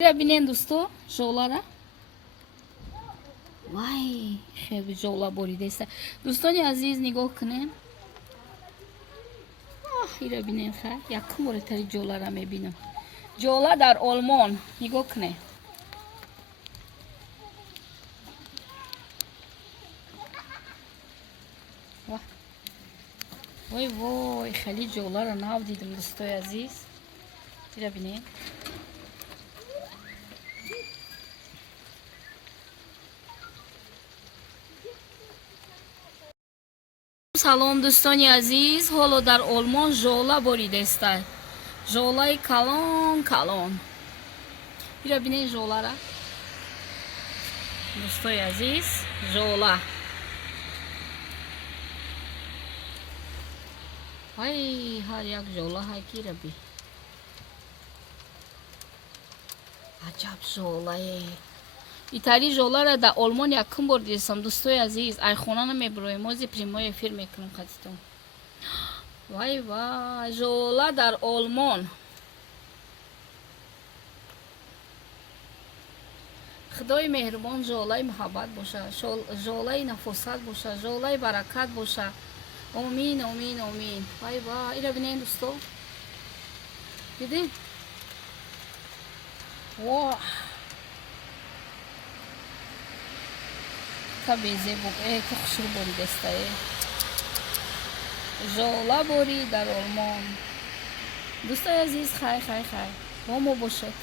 ببینین دوستو جولا را وای خیلی جولا بریده است. دوستان عزیز نگاه کنین. ایرا ببینین خیلی یکم بارتری جولا را میبینم. جولا در آلمان نگاه کنین. وای وای خیلی جولا را نو دیدم دوستای عزیز. ایرا ببینین. سلام دوستانی عزیز، حالا در آلمان ژولا بریده است. ژولای کلان کلان. بیرا بینین ژولا را دوستای عزیز. ژولا های هر یک ژولا های کی را بی عجب ژولای итари жолара да Олмон якум бор дидам дӯстои азиз. Ай хона намебироем, мози прямой эфир мекунам хатитон. Вай вай, жола дар Олмон. худои меҳрубон жолаи муҳаббат боша, жолаи нафосат боша, жолаи баракат боша. Омин омин омин. Вай вай, ира бинен дӯсто, дидин? Вау, безе бо ки хушрӯ боридаста. жола борид дар Олмон. дӯстои азиз, хай хай хай бо мо бошед.